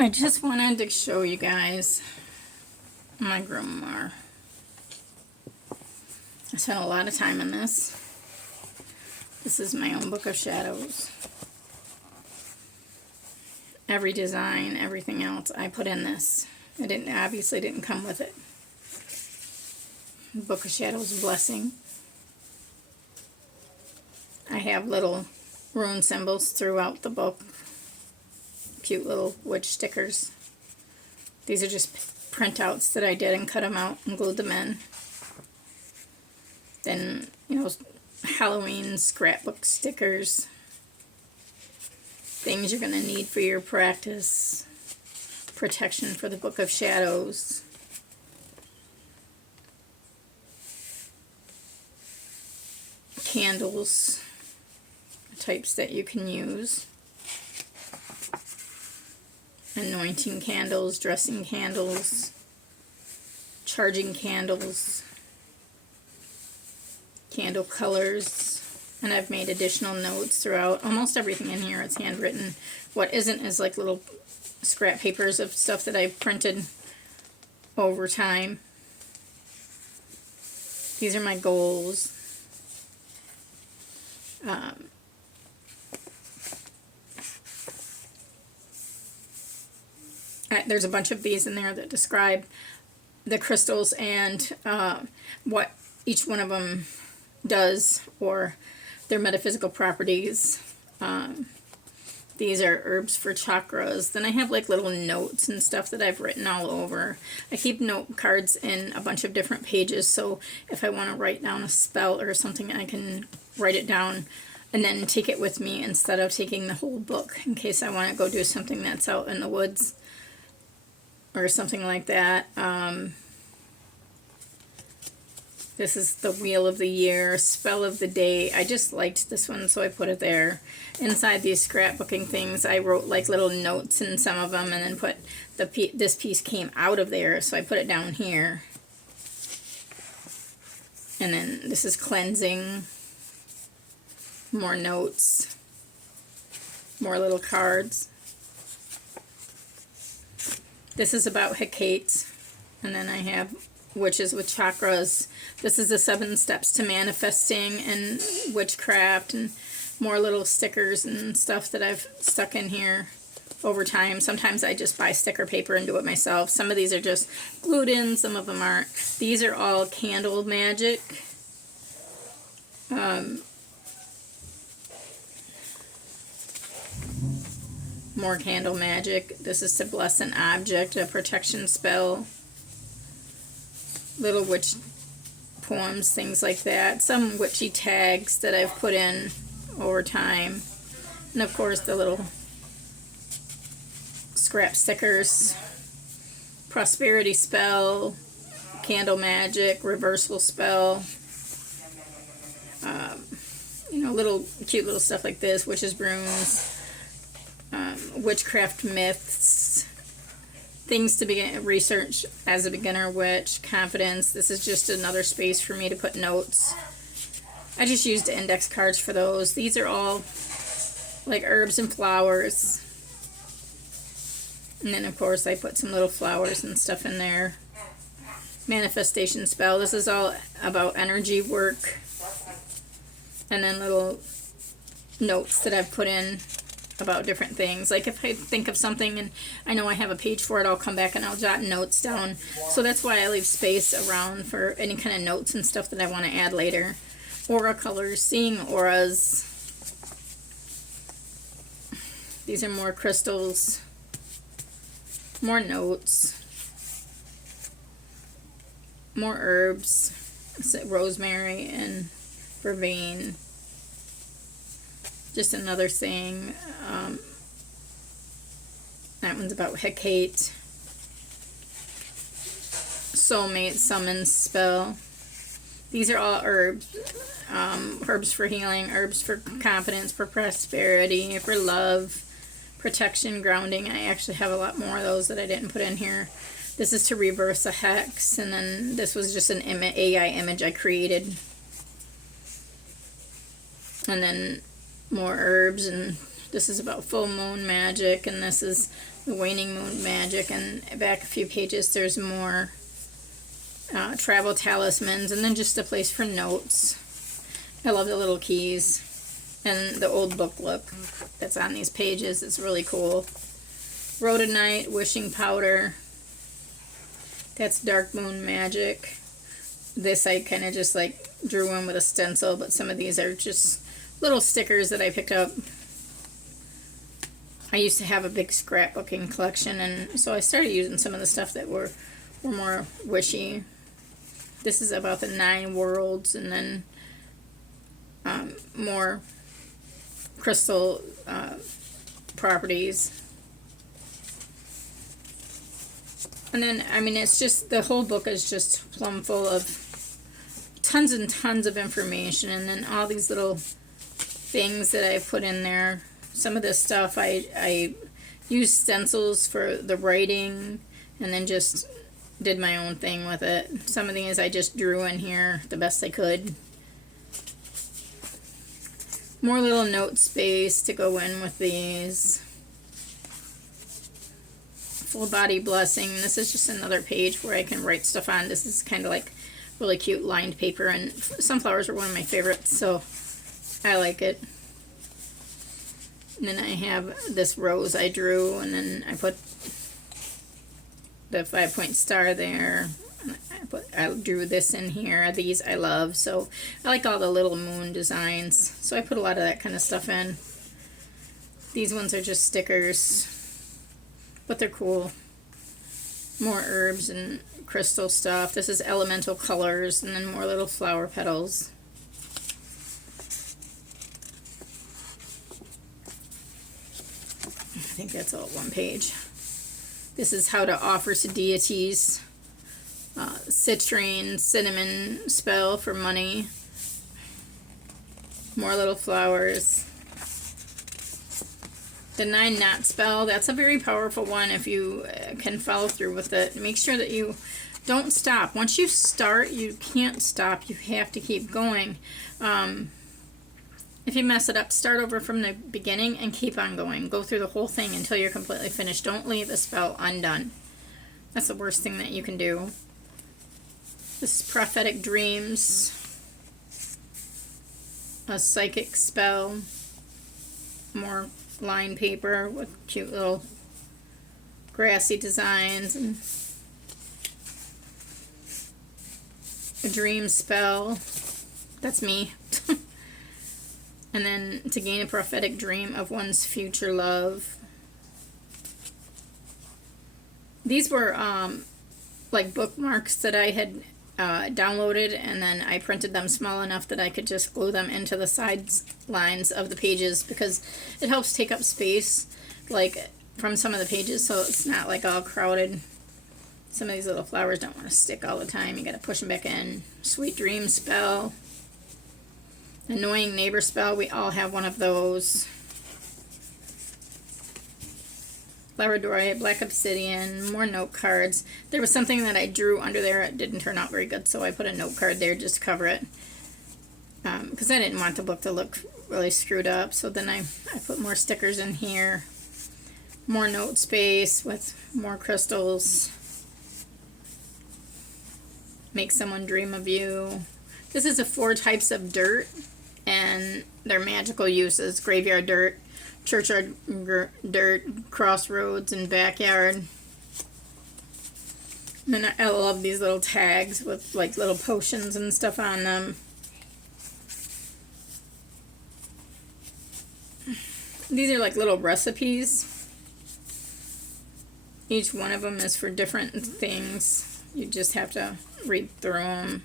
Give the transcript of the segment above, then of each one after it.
I just wanted to show you guys my grimoire. I spent a lot of time on this. This is my own book of shadows. Every design, everything else, I put in this. It obviously didn't come with it. Book of Shadows Blessing. I have little rune symbols throughout the book. Cute little witch stickers. These are just printouts that I did and cut them out and glued them in. Then, you know, Halloween scrapbook stickers. Things you're going to need for your practice. Protection for the Book of Shadows. Candles. Types that you can use. Anointing candles, dressing candles, charging candles, candle colors, and I've made additional notes throughout. Almost everything in here is handwritten. What isn't is like little scrap papers of stuff that I've printed over time. These are my goals. There's a bunch of these in there that describe the crystals and what each one of them does, or their metaphysical properties. These are herbs for chakras. Then I have like little notes and stuff that I've written all over. I keep note cards in a bunch of different pages, so if I want to write down a spell or something, I can write it down and then take it with me instead of taking the whole book in case I want to go do something that's out in the woods or something like that. This is the Wheel of the Year, Spell of the Day. I just liked this one, so I put it there. Inside these scrapbooking things, I wrote like little notes in some of them, and then put this piece came out of there, so I put it down here. And then this is cleansing. More notes. More little cards. This is about Hecate, and then I have Witches with Chakras. This is the 7 steps to manifesting and witchcraft, and more little stickers and stuff that I've stuck in here over time. Sometimes I just buy sticker paper and do it myself. Some of these are just glued in, some of them aren't. These are all candle magic. More candle magic. This is to bless an object, a protection spell. Little witch poems, things like that. Some witchy tags that I've put in over time. And of course the little scrap stickers. Prosperity spell, candle magic, reversal spell. You know, little cute little stuff like this, witches brooms. Witchcraft myths, things to begin research as a beginner witch, confidence. This is just another space for me to put notes. I just used index cards for those. These are all like herbs and flowers. And then of course I put some little flowers and stuff in there. Manifestation spell. This is all about energy work. And then little notes that I've put in about different things. Like if I think of something and I know I have a page for it, I'll come back and I'll jot notes down. So that's why I leave space around for any kind of notes and stuff that I want to add later. Aura colors, seeing auras. These are more crystals. More notes. More herbs. Rosemary and vervain. Just another thing. That one's about Hecate. Soulmate summons spell. These are all herbs. Herbs for healing, herbs for confidence, for prosperity, for love, protection, grounding. I actually have a lot more of those that I didn't put in here. This is to reverse a hex, and then this was just an AI image I created. And then more herbs and This is about full moon magic, and this is the waning moon magic. And back a few pages, there's more travel talismans, and then just a place for notes. I love the little keys. And the old booklet that's on these pages is really cool. Rhodonite, wishing powder. That's dark moon magic. This I kind of just like drew in with a stencil, but some of these are just little stickers that I picked up. I used to have a big scrapbooking collection, and so I started using some of the stuff that were more wishy. This is about the 9 worlds, and then more crystal properties. And then, I mean, it's just, the whole book is just plumb full of tons and tons of information, and then all these little things that I put in there. Some of this stuff I used stencils for the writing, and then just did my own thing with it. Some of these I just drew in here the best I could. More little note space to go in with these. Full body blessing. This is just another page where I can write stuff on. This is kind of like really cute lined paper, and sunflowers are one of my favorites, so I like it. And then I have this rose I drew, and then I put the 5-point star there. I drew this in here. These I love, so I like all the little moon designs, so I put a lot of that kind of stuff in. These ones are just stickers, but they're cool. More herbs and crystal stuff. This is elemental colors, and then more little flower petals. I think that's all one page. This is how to offer to deities. Citrine, cinnamon spell for money. More little flowers. The 9-knot spell, that's a very powerful one if you can follow through with it. Make sure that you don't stop. Once you start, you can't stop. You have to keep going. If you mess it up, start over from the beginning and keep on going. Go through the whole thing until you're completely finished. Don't leave a spell undone. That's the worst thing that you can do. This is prophetic dreams. A psychic spell. More line paper with cute little grassy designs, and a dream spell. That's me. And then to gain a prophetic dream of one's future love. These were like bookmarks that I had downloaded, and then I printed them small enough that I could just glue them into the sides lines of the pages, because it helps take up space like from some of the pages, so it's not like all crowded. Some of these little flowers don't want to stick all the time. You got to push them back in. Sweet dream spell. Annoying neighbor spell. We all have one of those. Labradorite, black obsidian, more note cards. There was something that I drew under there. It didn't turn out very good, so I put a note card there just to cover it. Because I didn't want the book to look really screwed up. So then I put more stickers in here. More note space with more crystals. Make someone dream of you. This is the 4 types of dirt and their magical uses. Graveyard dirt, churchyard dirt, crossroads, and backyard. And then I love these little tags with like little potions and stuff on them. These are like little recipes. Each one of them is for different things. You just have to read through them.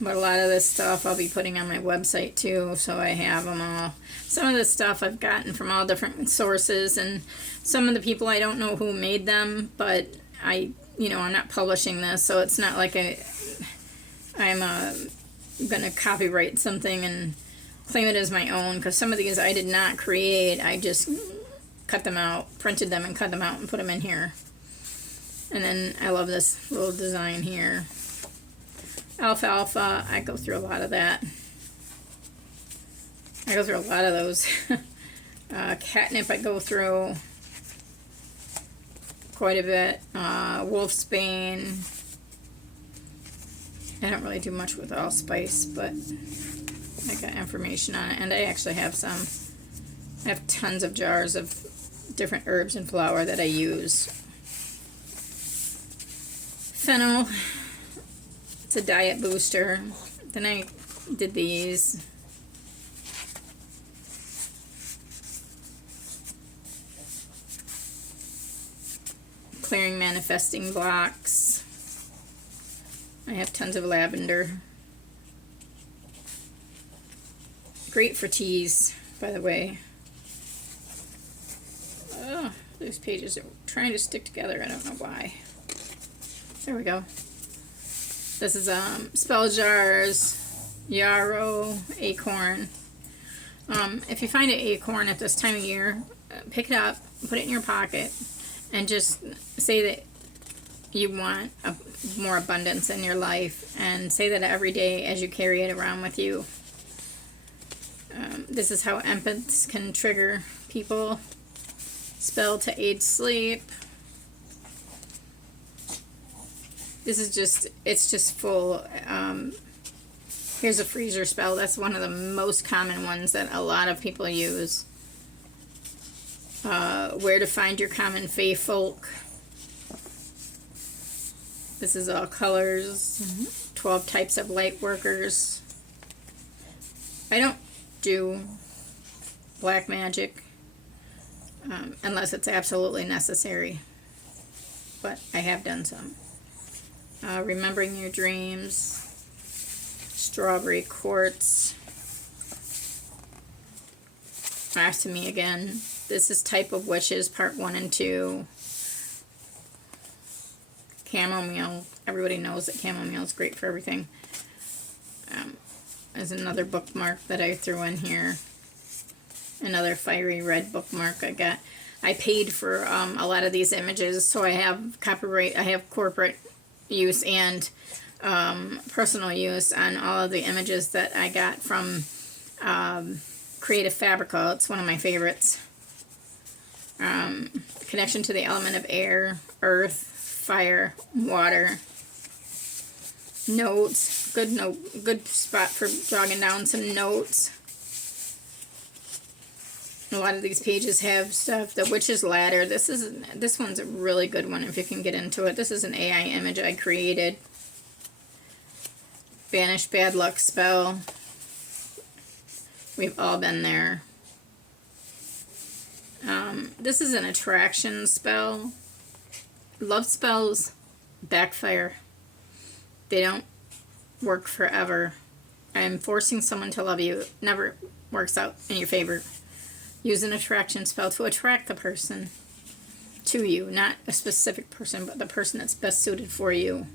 But a lot of this stuff I'll be putting on my website too, so I have them all. Some of this stuff I've gotten from all different sources, and some of the people I don't know who made them, but I'm not publishing this, so it's not like I'm gonna copyright something and claim it as my own, because some of these I did not create. I just cut them out, printed them and cut them out and put them in here. And then I love this little design here. Alfalfa, I go through a lot of that. I go through a lot of those. Catnip I go through quite a bit. Wolfsbane. I don't really do much with allspice, but I got information on it. And I actually have some. I have tons of jars of different herbs and flour that I use. Fennel. It's a diet booster. Then I did these. Clearing manifesting blocks. I have tons of lavender. Great for teas, by the way. Oh, those pages are trying to stick together. I don't know why. There we go. This is spell jars, yarrow, acorn. If you find an acorn at this time of year, pick it up, put it in your pocket, and just say that you want more abundance in your life, and say that every day as you carry it around with you. This is how empaths can trigger people. Spell to aid sleep. This is just, it's just full. Here's a freezer spell. That's one of the most common ones that a lot of people use. Where to find your common fae folk. This is all colors. 12 types of light workers. I don't do black magic unless it's absolutely necessary, but I have done some. Remembering your dreams. Strawberry quartz. After me again. This is Type of Witches, part 1 and 2. Chamomile. Everybody knows that chamomile is great for everything. There's another bookmark that I threw in here. Another fiery red bookmark I got. I paid for a lot of these images, so I have copyright. I have corporate use and personal use on all of the images that I got from Creative Fabrica. It's one of my favorites. Connection to the element of air, earth, fire, water. Notes. Good spot for jogging down some notes. A lot of these pages have stuff. The Witch's Ladder. This one's a really good one if you can get into it. This is an AI image I created. Banish bad luck spell. We've all been there. This is an attraction spell. Love spells backfire. They don't work forever. And forcing someone to love you never works out in your favor. Use an attraction spell to attract the person to you. Not a specific person, but the person that's best suited for you.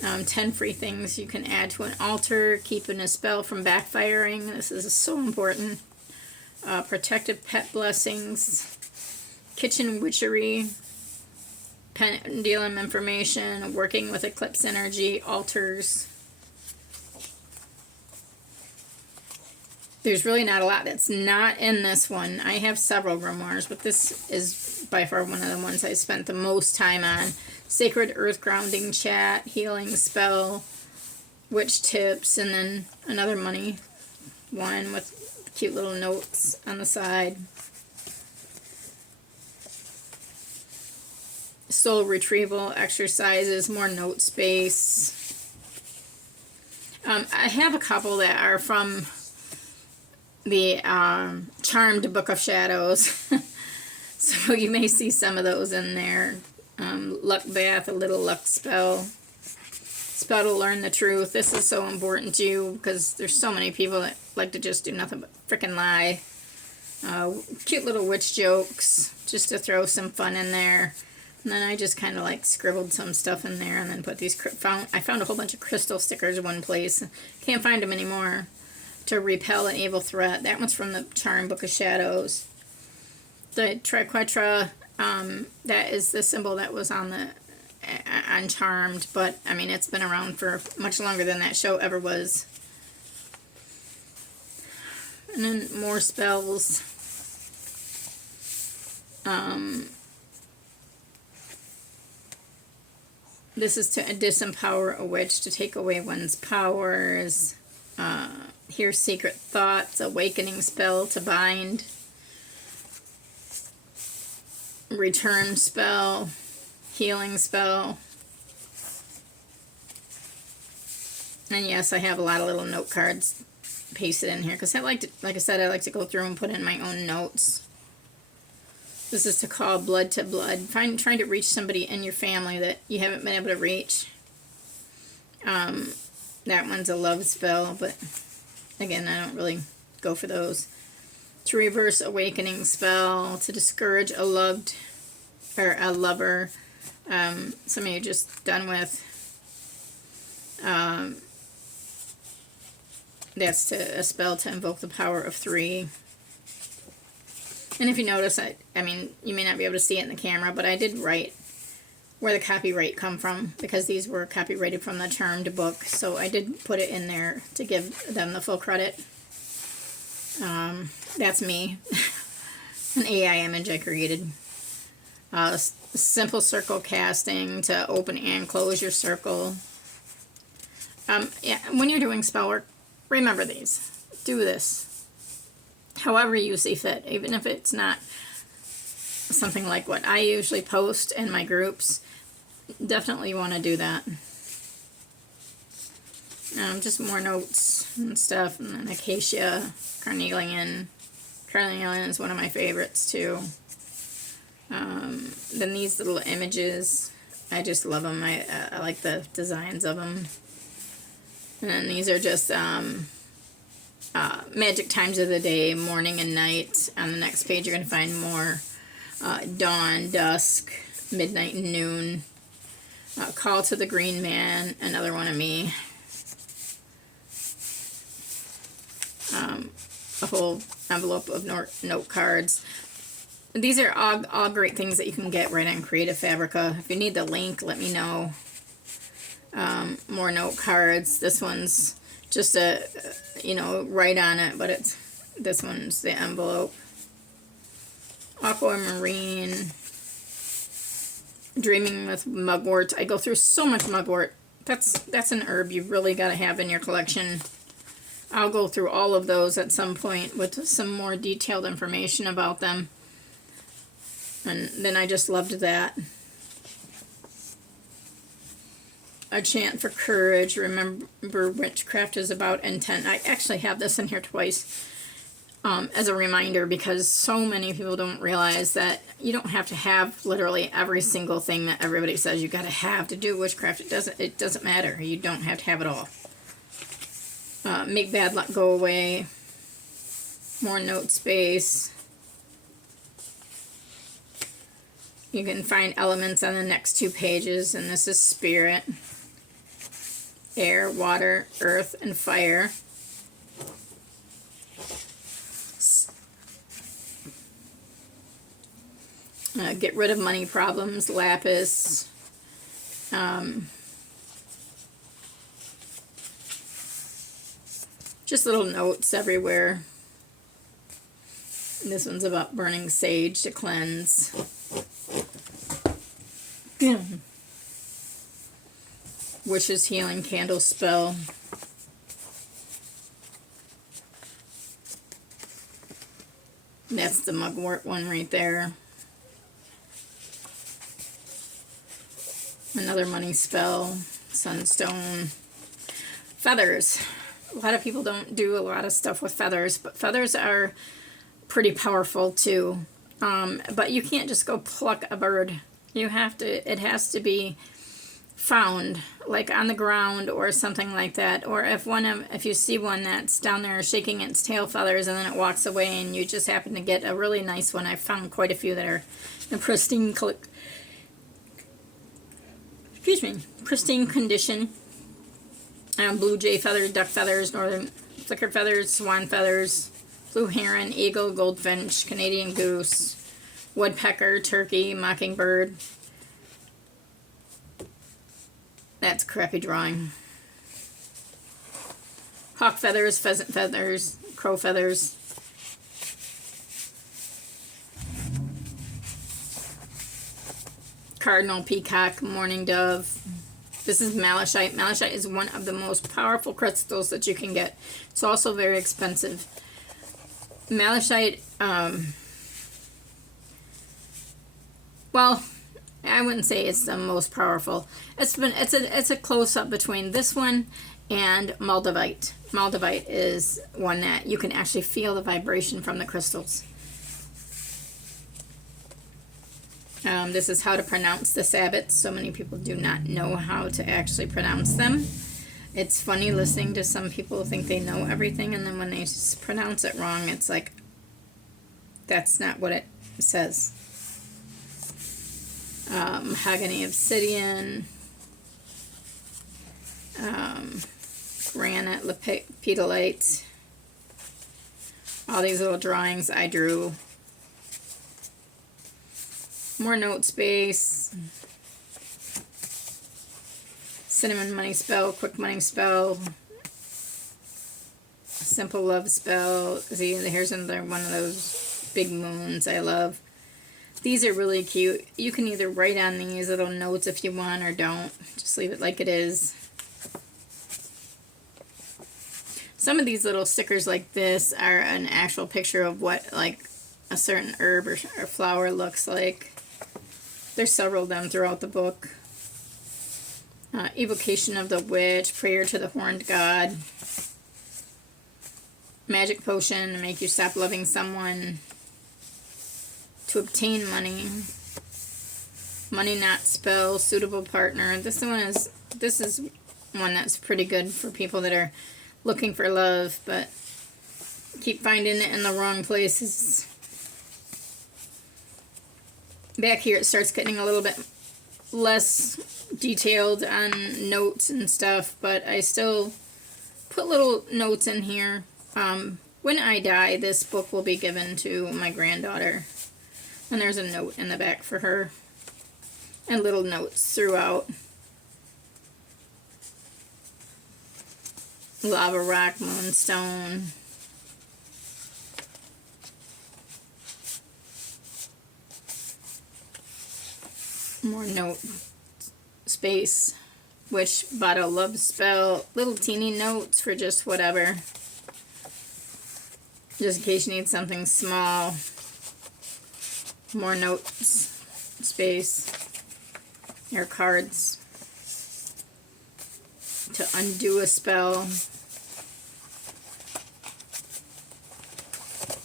10 free things you can add to an altar, keeping a spell from backfiring. This is so important. Protective pet blessings. Kitchen witchery. Pendulum information. Working with eclipse energy. Altars. There's really not a lot that's not in this one. I have several grimoires, but this is by far one of the ones I spent the most time on. Sacred Earth Grounding Chat, Healing Spell, Witch Tips, and then another money one with cute little notes on the side. Soul Retrieval Exercises, more note space. I have a couple that are from the Charmed Book of Shadows. So you may see some of those in there. Luck Bath, a little luck spell. Spell to learn the truth. This is so important to you because there's so many people that like to just do nothing but frickin' lie. Cute little witch jokes just to throw some fun in there. And then I just kind of like scribbled some stuff in there and then put these, I found a whole bunch of crystal stickers in one place. Can't find them anymore. To repel an evil threat. That one's from the Charm Book of Shadows. The triquetra, that is the symbol that was on the on Charmed, but I mean it's been around for much longer than that show ever was. And then more spells. This is to disempower a witch, to take away one's powers. Hear secret thoughts, awakening spell to bind. Return spell, healing spell. And yes, I have a lot of little note cards pasted in here because I like to, like I said, I like to go through and put in my own notes. This is to call blood to blood. Trying to reach somebody in your family that you haven't been able to reach. That one's a love spell, but again, I don't really go for those. To reverse awakening spell, to discourage a loved or a lover. Somebody you're just done with. That's a spell to invoke the power of 3. And if you notice, I mean, you may not be able to see it in the camera, but I did write where the copyright come from, because these were copyrighted from the Charmed book, so I did put it in there to give them the full credit. That's me. An AI image I created. Simple circle casting to open and close your circle. Yeah, when you're doing spell work, remember these. Do this however you see fit, even if it's not something like what I usually post in my groups. Definitely want to do that. Just more notes and stuff, and then acacia, carnelian. Carnelian is one of my favorites too. Then these little images, I just love them. I like the designs of them. And then these are just magic times of the day, morning and night. On the next page you're going to find more dawn, dusk, midnight, and noon. Call to the green man, another one of me. A whole envelope of note cards. These are all great things that you can get right on Creative Fabrica. If you need the link, let me know. More note cards. This one's just a, write on it, but this one's the envelope. Aquamarine. Dreaming with mugwort. I go through so much mugwort. That's an herb you really got to have in your collection. I'll go through all of those at some point with some more detailed information about them. And then I just loved that. A chant for courage. Remember, witchcraft is about intent. I actually have this in here twice as a reminder, because so many people don't realize that you don't have to have literally every single thing that everybody says you got to have to do witchcraft. It doesn't matter. You don't have to have it all. Make bad luck go away. More note space. You can find elements on the next 2 pages, and this is spirit. Air, water, earth, and fire. Get rid of money problems, lapis. Just little notes everywhere. And this one's about burning sage to cleanse. Witch's healing candle spell. That's the mugwort one right there. Another money spell. Sunstone. Feathers. A lot of people don't do a lot of stuff with feathers, but feathers are pretty powerful too. But you can't just go pluck a bird. You have to, it has to be found, like on the ground or something like that. Or if you see one that's down there shaking its tail feathers and then it walks away and you just happen to get a really nice one. I've found quite a few that are in pristine condition. Blue jay feathers, duck feathers, northern flicker feathers, swan feathers, blue heron, eagle, goldfinch, Canadian goose, woodpecker, turkey, mockingbird. That's a crappy drawing. Hawk feathers, pheasant feathers, crow feathers. cardinal, peacock, mourning dove. This is malachite. Malachite is one of the most powerful crystals that you can get. It's also very expensive. Malachite, well, I wouldn't say it's the most powerful. It's a close up between this one and Moldavite. Moldavite is one that you can actually feel the vibration from the crystals. This is how to pronounce the sabbats. So many people do not know how to actually pronounce them. It's funny listening to some people think they know everything, and then when they pronounce it wrong, it's like, that's not what it says. Mahogany obsidian, granite lepidolite. All these little drawings I drew. More note space. Cinnamon money spell, quick money spell. Simple love spell. See, here's another one of those big moons I love. These are really cute. You can either write on these little notes if you want or don't. Just leave it like it is. Some of these little stickers like this are an actual picture of what like a certain herb or flower looks like. There's several of them throughout the book. Evocation of the Witch, Prayer to the Horned God, Magic Potion to make you stop loving someone, to obtain money, Money Knot Spell, Suitable Partner. This is one that's pretty good for people that are looking for love, but keep finding it in the wrong places. Back here it starts getting a little bit less detailed on notes and stuff, but I still put little notes in here. When I die, this book will be given to my granddaughter. And there's a note in the back for her. And little notes throughout. Lava rock, moonstone. More note space. Witch bottle love spell. Little teeny notes for just whatever. Just in case you need something small. More notes space. Your cards. To undo a spell.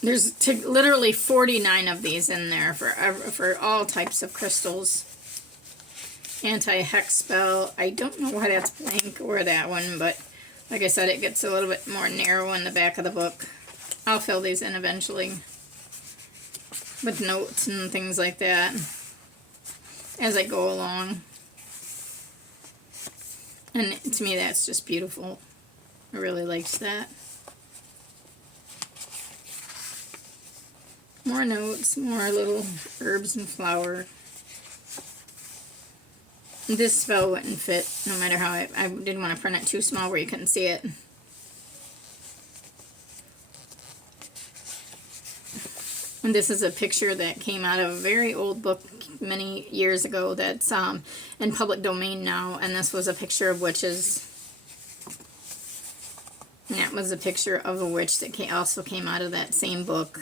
There's literally 49 of these in there for all types of crystals. Anti-hex spell. I don't know why that's blank or that one, but like I said, it gets a little bit more narrow in the back of the book. I'll fill these in eventually with notes and things like that as I go along. And to me, that's just beautiful. I really liked that. More notes, more little herbs and flower. This spell wouldn't fit, no matter how I didn't want to print it too small where you couldn't see it. And this is a picture that came out of a very old book many years ago that's in public domain now, and this was a picture of witches. And that was a picture of a witch that also came out of that same book.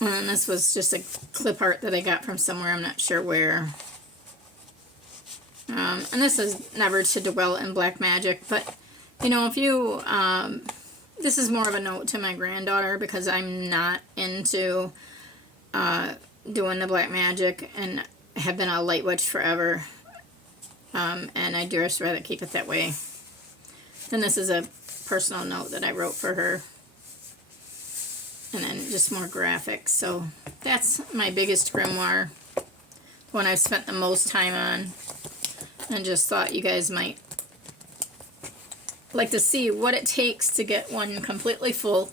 And this was just a clip art that I got from somewhere, I'm not sure where. And this is never to dwell in black magic, but, you know, if you, this is more of a note to my granddaughter because I'm not into doing the black magic and have been a light witch forever. And I just rather keep it that way. Then this is a personal note that I wrote for her. And then just more graphics. So that's my biggest grimoire. The one I've spent the most time on. And just thought you guys might like to see what it takes to get one completely full.